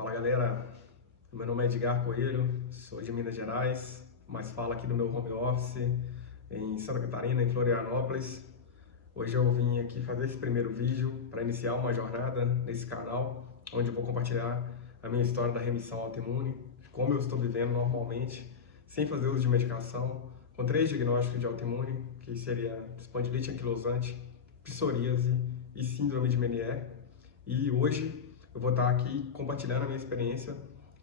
Fala galera, meu nome é Edgar Coelho, sou de Minas Gerais, mas falo aqui do meu home office em Santa Catarina, em Florianópolis. Hoje eu vim aqui fazer esse primeiro vídeo para iniciar uma jornada nesse canal, onde eu vou compartilhar a minha história da remissão autoimune, como eu estou vivendo normalmente, sem fazer uso de medicação, com 3 diagnósticos de autoimune, que seria espondilite anquilosante, psoríase e síndrome de Meniere. E hoje eu vou estar aqui compartilhando a minha experiência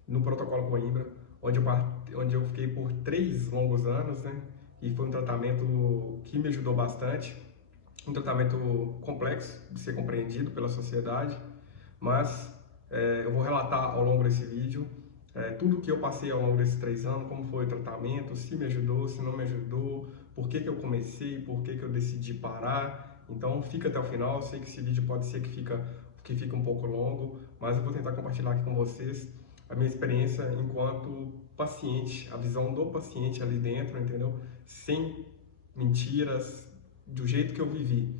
no protocolo Coimbra, onde eu fiquei por 3 longos anos, né? E foi um tratamento que me ajudou bastante, um tratamento complexo de ser compreendido pela sociedade, mas eu vou relatar ao longo desse vídeo tudo que eu passei ao longo desses 3 anos, como foi o tratamento, se me ajudou, se não me ajudou, por que eu comecei, por que eu decidi parar. Então fica até o final. Eu sei que esse vídeo pode ser que fica um pouco longo, mas eu vou tentar compartilhar aqui com vocês a minha experiência enquanto paciente, a visão do paciente ali dentro, entendeu? Sem mentiras, do jeito que eu vivi.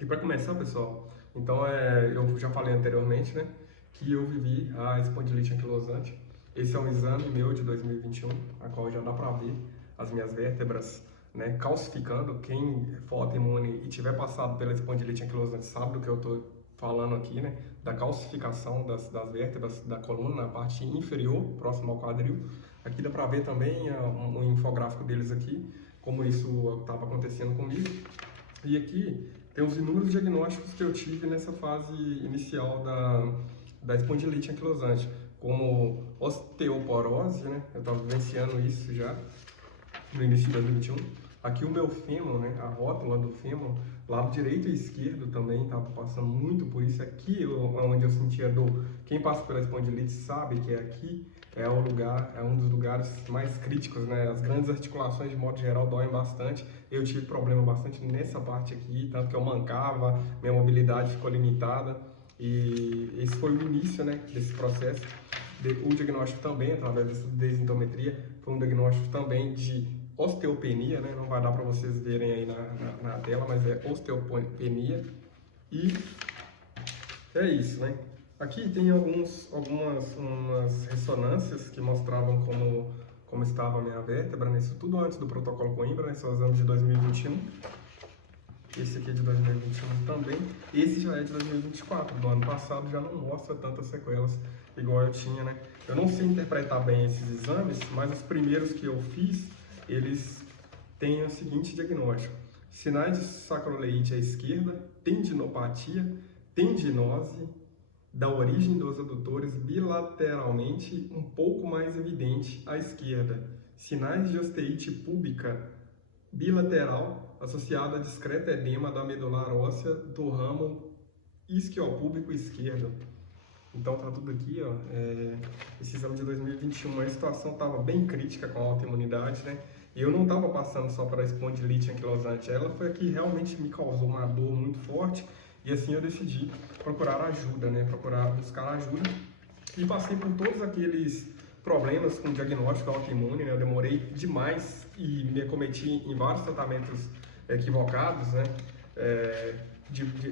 E para começar, pessoal, então eu já falei anteriormente, né, que eu vivi a espondilite anquilosante. Esse é um exame meu de 2021, a qual já dá para ver as minhas vértebras, né, calcificando. Quem for autoimune e tiver passado pela espondilite anquilosante sabe do que eu estou falando aqui, né, da calcificação das vértebras da coluna na parte inferior, próximo ao quadril. Aqui dá para ver também um infográfico deles aqui, como isso estava acontecendo comigo. E aqui tem os inúmeros diagnósticos que eu tive nessa fase inicial da espondilite anquilosante, como osteoporose, né? Eu estava vivenciando isso já no início de 2021. Aqui o meu fêmur, né? A rótula do fêmur, lado direito e esquerdo também estava passando muito por isso. Aqui onde eu sentia dor. Quem passa pela espondilite sabe que aqui é um dos lugares mais críticos, né? As grandes articulações de modo geral doem bastante. Eu tive problema bastante nessa parte aqui, tanto que eu mancava, minha mobilidade ficou limitada. E esse foi o início, né, desse processo. O diagnóstico também, através dessa desintometria, foi um diagnóstico também de osteopenia, né? Não vai dar para vocês verem aí na tela, mas é osteopenia. E é isso, né? Aqui tem umas ressonâncias que mostravam como estava a minha vértebra, né? Isso tudo antes do protocolo Coimbra, né? São exames de 2021. Esse aqui é de 2021 também. Esse já é de 2024, do ano passado, já não mostra tantas sequelas igual eu tinha, né? Eu não sei interpretar bem esses exames, mas os primeiros que eu fiz, eles têm o seguinte diagnóstico: sinais de sacroleite à esquerda, tendinopatia, tendinose, da origem dos adutores bilateralmente um pouco mais evidente à esquerda, sinais de osteite púbica bilateral associada a discreto edema da medular óssea do ramo isquiopúbico esquerdo. Então tá tudo aqui, ó. Esse exame de 2021, a situação estava bem crítica com a autoimunidade, né? E eu não estava passando só para a espondilite anquilosante, ela foi a que realmente me causou uma dor muito forte. E assim eu decidi procurar ajuda, né? Buscar ajuda. E passei por todos aqueles problemas com diagnóstico autoimune, né? Eu demorei demais e me acometi em vários tratamentos equivocados, né?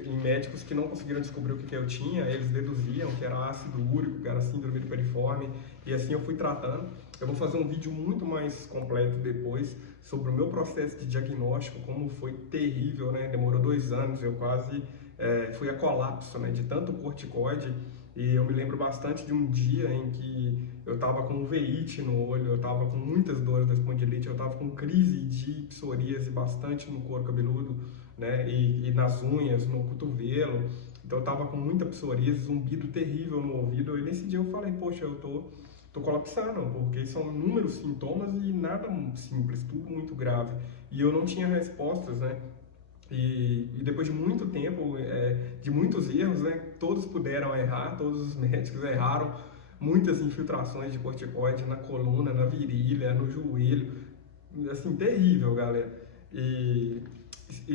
Em médicos que não conseguiram descobrir o que eu tinha. Eles deduziam que era ácido úrico, que era síndrome do periforme, e assim eu fui tratando. Eu vou fazer um vídeo muito mais completo depois sobre o meu processo de diagnóstico, como foi terrível, né? Demorou 2 anos, eu quase fui a colapso, né? De tanto corticoide. E eu me lembro bastante de um dia em que eu estava com veite no olho, eu estava com muitas dores da espondilite, eu estava com crise de psoríase bastante no couro cabeludo, né? E nas unhas, no cotovelo. Então eu estava com muita psoríase, zumbido terrível no ouvido. E nesse dia eu falei, poxa, eu tô colapsando, porque são inúmeros sintomas e nada simples, tudo muito grave. E eu não tinha respostas, né? E depois de muito tempo, de muitos erros, né, todos puderam errar, todos os médicos erraram, muitas infiltrações de corticoide na coluna, na virilha, no joelho, assim, terrível, galera. E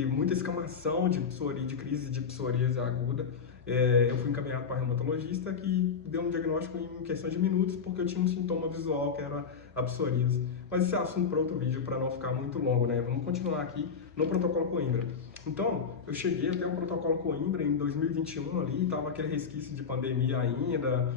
muita escamação de crise de psoríase aguda. eu fui encaminhado para reumatologista que deu um diagnóstico em questão de minutos, porque eu tinha um sintoma visual que era a psoríase. Mas esse é assunto para outro vídeo, para não ficar muito longo, né? Vamos continuar aqui no protocolo Coimbra. Então, eu cheguei até o protocolo Coimbra em 2021 ali, estava aquele resquício de pandemia ainda,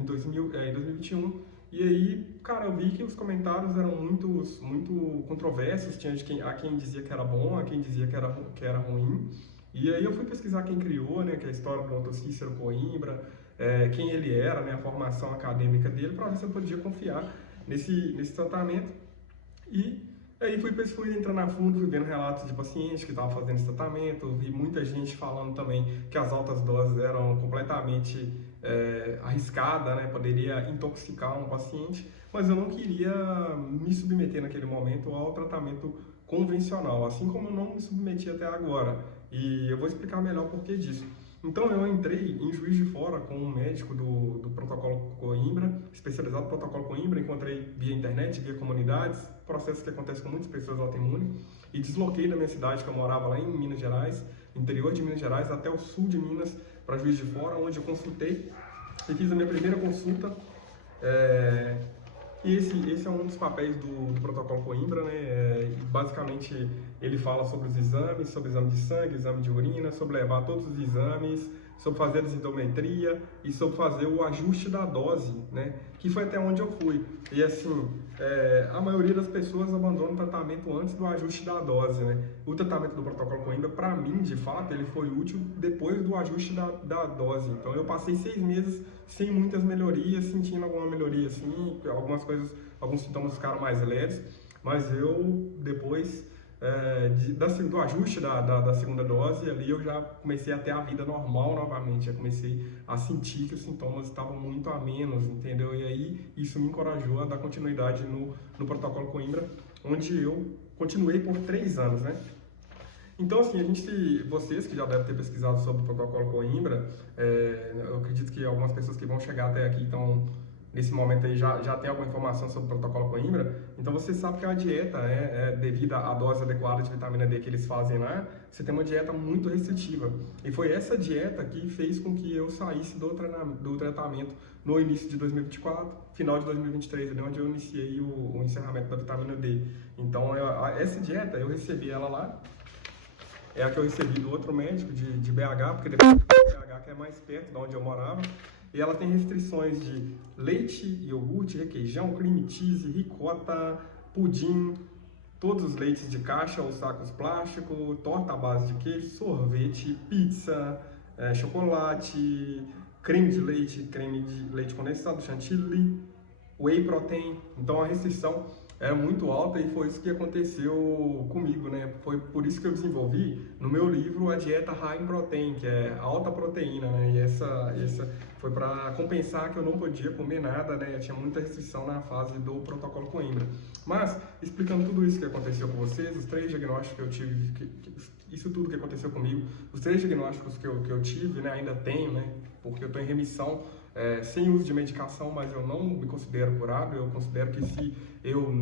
em 2021. E aí, cara, eu vi que os comentários eram muito controversos, tinha a quem dizia que era bom, a quem dizia que era ruim. E aí eu fui pesquisar quem criou, né, que é a história do Dr. Cícero Coimbra, quem ele era, né, a formação acadêmica dele, para ver se eu podia confiar nesse tratamento. E aí fui entrando a fundo, fui vendo relatos de pacientes que estavam fazendo esse tratamento, vi muita gente falando também que as altas doses eram completamente arriscadas, né, poderia intoxicar um paciente, mas eu não queria me submeter naquele momento ao tratamento convencional, assim como eu não me submeti até agora. E eu vou explicar melhor o porquê disso. Então eu entrei em Juiz de Fora com um médico do protocolo Coimbra, especializado no protocolo Coimbra, encontrei via internet, via comunidades, processo que acontece com muitas pessoas autoimunes, e desloquei da minha cidade, que eu morava lá em Minas Gerais, interior de Minas Gerais, até o sul de Minas, para Juiz de Fora, onde eu consultei e fiz a minha primeira consulta. E esse é um dos papéis do protocolo Coimbra, né? Basicamente, ele fala sobre os exames, sobre exame de sangue, exame de urina, sobre levar todos os exames, sobre fazer a dosimetria e sobre fazer o ajuste da dose, né? Que foi até onde eu fui. E assim, a maioria das pessoas abandona o tratamento antes do ajuste da dose, né? O tratamento do protocolo Coimbra, para mim, de fato, ele foi útil depois do ajuste da dose. Então, eu passei 6 meses sem muitas melhorias, sentindo alguma melhoria, assim, algumas coisas, alguns sintomas ficaram mais leves, mas eu, depois do ajuste da segunda dose, ali eu já comecei a ter a vida normal novamente, já comecei a sentir que os sintomas estavam muito a menos, entendeu? E aí isso me encorajou a dar continuidade no protocolo Coimbra, onde eu continuei por 3 anos, né? Então, assim, vocês que já devem ter pesquisado sobre o protocolo Coimbra, eu acredito que algumas pessoas que vão chegar até aqui estão, nesse momento aí, já tem alguma informação sobre o protocolo Coimbra. Então, você sabe que a dieta, devido à dose adequada de vitamina D que eles fazem lá, você tem uma dieta muito restritiva. E foi essa dieta que fez com que eu saísse do tratamento no início de 2024, final de 2023, onde eu iniciei o encerramento da vitamina D. Então, essa dieta, eu recebi ela lá. É a que eu recebi do outro médico de BH, porque depois de BH, que é mais perto de onde eu morava, e ela tem restrições de leite, iogurte, requeijão, cream cheese, ricota, pudim, todos os leites de caixa ou sacos plásticos, torta à base de queijo, sorvete, pizza, chocolate, creme de leite condensado, chantilly, whey protein. Então a restrição era muito alta e foi isso que aconteceu comigo, né? Foi por isso que eu desenvolvi no meu livro a dieta high in protein, que é alta proteína, né? E essa foi para compensar que eu não podia comer nada, né? Eu tinha muita restrição na fase do protocolo Coimbra. Mas, explicando tudo isso que aconteceu com vocês, os 3 diagnósticos que eu tive, isso tudo que aconteceu comigo, os 3 diagnósticos que eu tive, né? Ainda tenho, né? Porque eu estou em remissão, sem uso de medicação, mas eu não me considero curado. Eu considero que se eu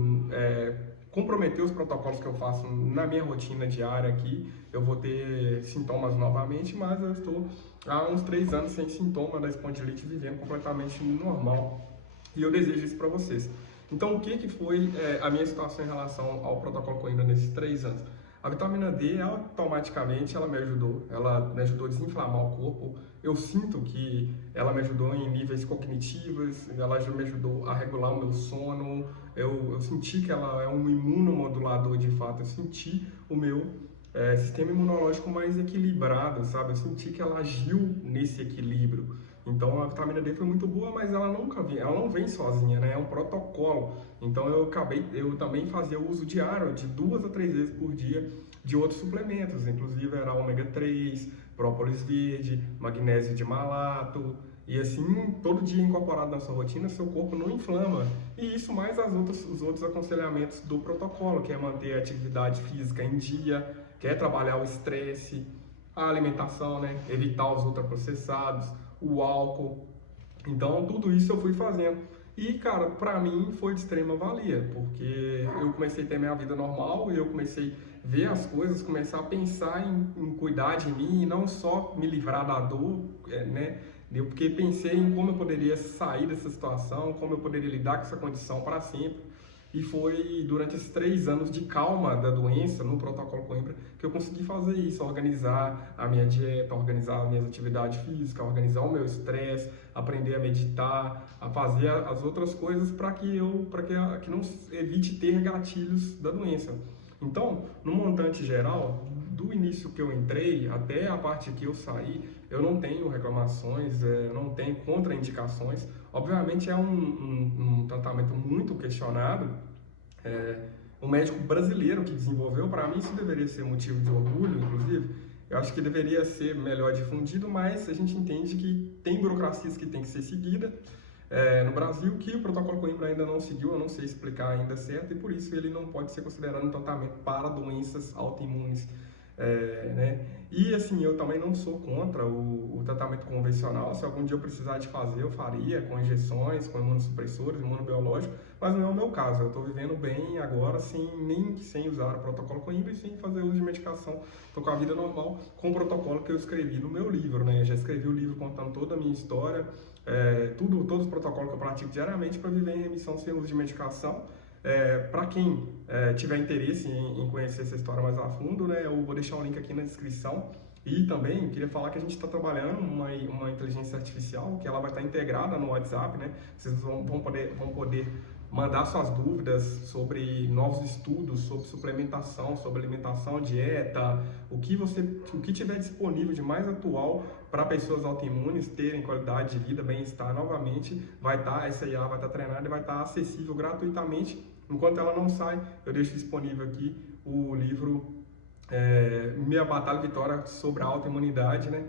comprometer os protocolos que eu faço na minha rotina diária aqui, eu vou ter sintomas novamente, mas eu estou há uns 3 anos sem sintoma da espondilite, vivendo completamente normal. E eu desejo isso para vocês. Então, o que foi a minha situação em relação ao protocolo Coimbra nesses 3 anos? A vitamina D, automaticamente, ela me ajudou a desinflamar o corpo. Eu sinto que ela me ajudou em níveis cognitivos, ela me ajudou a regular o meu sono. Eu senti que ela é um imunomodulador de fato. Eu senti o meu sistema imunológico mais equilibrado, sabe? Eu senti que ela agiu nesse equilíbrio. Então a vitamina D foi muito boa, mas ela não vem sozinha, né? É um protocolo. Então eu também fazia uso diário de 2 a 3 vezes por dia de outros suplementos, inclusive era ômega 3, própolis verde, magnésio de malato, e assim, todo dia incorporado na sua rotina, seu corpo não inflama. E isso mais os outros aconselhamentos do protocolo, que é manter a atividade física em dia, que é trabalhar o estresse, a alimentação, né? Evitar os ultraprocessados, o álcool. Então, tudo isso eu fui fazendo. E, cara, pra mim foi de extrema valia, porque eu comecei a ter minha vida normal, eu comecei ver as coisas, começar a pensar em cuidar de mim e não só me livrar da dor, né? Porque pensei em como eu poderia sair dessa situação, como eu poderia lidar com essa condição para sempre. E foi durante esses 3 anos de calma da doença, no protocolo Coimbra, que eu consegui fazer isso, organizar a minha dieta, organizar as minhas atividades físicas, organizar o meu estresse, aprender a meditar, a fazer as outras coisas para que não evite ter gatilhos da doença. Então, no montante geral, do início que eu entrei até a parte que eu saí, eu não tenho reclamações, eu não tenho contraindicações. Obviamente é um tratamento muito questionado. O médico brasileiro que desenvolveu, para mim isso deveria ser motivo de orgulho, inclusive. Eu acho que deveria ser melhor difundido, mas a gente entende que tem burocracias que tem que ser seguida no Brasil, que o protocolo Coimbra ainda não seguiu, eu não sei explicar ainda certo, e por isso ele não pode ser considerado um tratamento para doenças autoimunes. Né? E assim, eu também não sou contra o tratamento convencional. Se algum dia eu precisar de fazer, eu faria com injeções, com imunossupressores, imunobiológicos, mas não é o meu caso. Eu estou vivendo bem agora, sem usar o protocolo Coimbra e sem fazer uso de medicação. Estou com a vida normal, com o protocolo que eu escrevi no meu livro, né? Eu já escrevi o livro contando toda a minha história, todos os protocolos que eu pratico diariamente para viver em remissão sem uso de medicação. Para quem tiver interesse em conhecer essa história mais a fundo, né, eu vou deixar o link aqui na descrição. E também queria falar que a gente está trabalhando uma inteligência artificial que ela vai estar integrada no WhatsApp, né? Vocês vão poder mandar suas dúvidas sobre novos estudos, sobre suplementação, sobre alimentação, dieta, o que tiver disponível de mais atual para pessoas autoimunes terem qualidade de vida, bem-estar novamente, essa IA vai estar treinada e vai estar acessível gratuitamente. Enquanto ela não sai, eu deixo disponível aqui o livro Minha Batalha e Vitória sobre a Autoimunidade, né?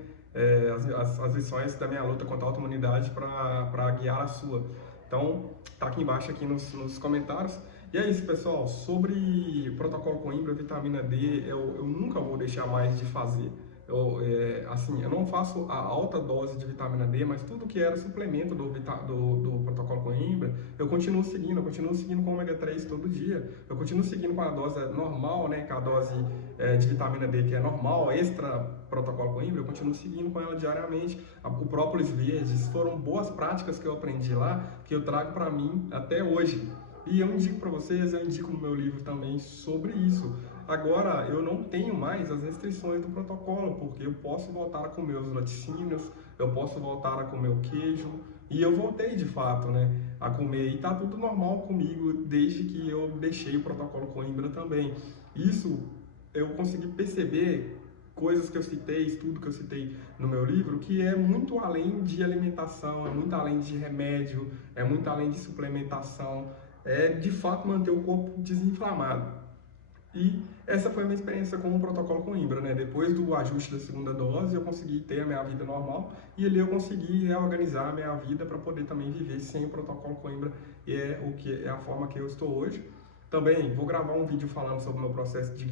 As lições da minha luta contra a autoimunidade para guiar a sua. Então, tá aqui embaixo aqui nos comentários. E é isso, pessoal. Sobre protocolo Coimbra, vitamina D, eu nunca vou deixar mais de fazer. Eu não faço a alta dose de vitamina D, mas tudo que era suplemento do protocolo Coimbra, eu continuo seguindo com ômega 3 todo dia, eu continuo seguindo com a dose normal, né, com a dose de vitamina D que é normal, extra protocolo Coimbra, eu continuo seguindo com ela diariamente. O própolis verdes foram boas práticas que eu aprendi lá, que eu trago para mim até hoje. E eu indico para vocês, eu indico no meu livro também sobre isso. Agora, eu não tenho mais as restrições do protocolo, porque eu posso voltar a comer os laticínios, eu posso voltar a comer o queijo, e eu voltei de fato, né, a comer, e tá tudo normal comigo desde que eu deixei o protocolo Coimbra também. Isso eu consegui perceber coisas que eu citei, estudo que eu citei no meu livro, que é muito além de alimentação, é muito além de remédio, é muito além de suplementação, é de fato manter o corpo desinflamado. E essa foi a minha experiência com o protocolo Coimbra, né? Depois do ajuste da segunda dose, eu consegui ter a minha vida normal e ali eu consegui reorganizar a minha vida para poder também viver sem o protocolo Coimbra, e é a forma que eu estou hoje. Também vou gravar um vídeo falando sobre o meu processo de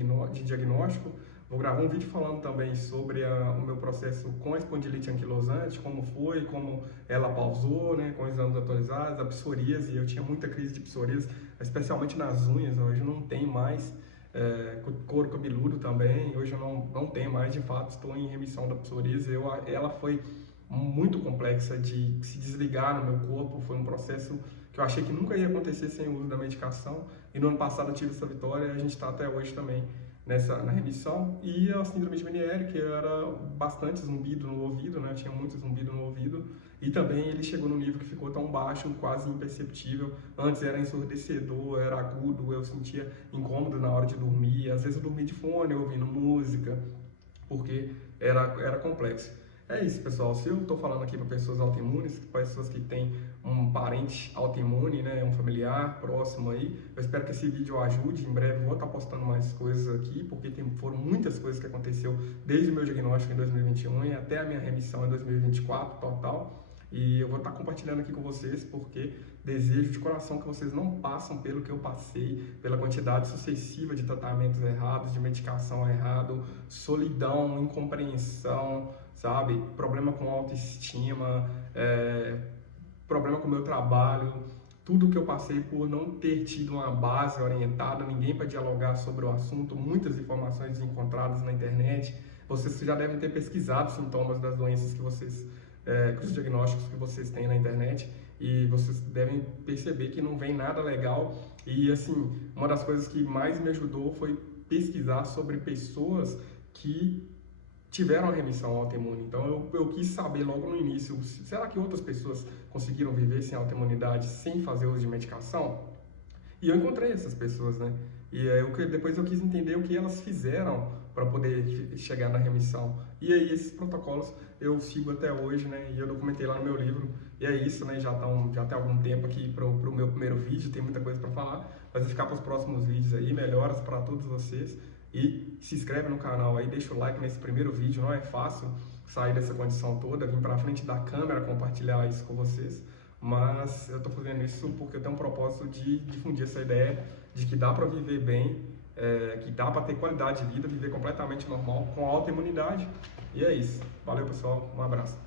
diagnóstico, vou gravar um vídeo falando também sobre o meu processo com a espondilite anquilosante, como foi, como ela pausou, né, com exames atualizados, a psoríase. Eu tinha muita crise de psoríase, especialmente nas unhas, hoje eu não tenho mais. Couro cabeludo também, hoje eu não tenho mais, de fato, estou em remissão da psoríase. Ela foi muito complexa de se desligar no meu corpo, foi um processo que eu achei que nunca ia acontecer sem o uso da medicação, e no ano passado eu tive essa vitória e a gente está até hoje também na remissão. E a síndrome de Meniere, que era bastante zumbido no ouvido, né? Eu tinha muito zumbido no ouvido, e também ele chegou num nível que ficou tão baixo, quase imperceptível. Antes era ensurdecedor, era agudo, eu sentia incômodo na hora de dormir, às vezes eu dormia de fone, ouvindo música, porque era complexo. É isso, pessoal. Se eu estou falando aqui para pessoas autoimunes, para pessoas que têm um parente autoimune, né, um familiar próximo aí, eu espero que esse vídeo ajude. Em breve eu vou estar postando mais coisas aqui, porque foram muitas coisas que aconteceu desde o meu diagnóstico em 2021 e até a minha remissão em 2024 total. E eu vou estar compartilhando aqui com vocês, porque desejo de coração que vocês não passem pelo que eu passei, pela quantidade sucessiva de tratamentos errados, de medicação errado, solidão, incompreensão, sabe? Problema com autoestima, problema com o meu trabalho, tudo que eu passei por não ter tido uma base orientada, ninguém para dialogar sobre o assunto, muitas informações encontradas na internet. Vocês já devem ter pesquisado sintomas das doenças que vocês, os diagnósticos que vocês têm na internet, e vocês devem perceber que não vem nada legal. E assim, uma das coisas que mais me ajudou foi pesquisar sobre pessoas que tiveram a remissão autoimune. Então eu quis saber logo no início, será que outras pessoas conseguiram viver sem autoimunidade, sem fazer uso de medicação? E eu encontrei essas pessoas, né? E depois eu quis entender o que elas fizeram para poder chegar na remissão. E aí esses protocolos eu sigo até hoje, né? E eu documentei lá no meu livro. E é isso, né? Já tem algum tempo aqui para o meu primeiro vídeo, tem muita coisa para falar. Mas vai ficar para os próximos vídeos aí, melhoras para todos vocês. E se inscreve no canal aí, deixa o like nesse primeiro vídeo, não é fácil sair dessa condição toda, vir para frente da câmera, compartilhar isso com vocês, mas eu estou fazendo isso porque eu tenho um propósito de difundir essa ideia de que dá para viver bem, que dá para ter qualidade de vida, viver completamente normal, com alta imunidade, e é isso. Valeu, pessoal, um abraço.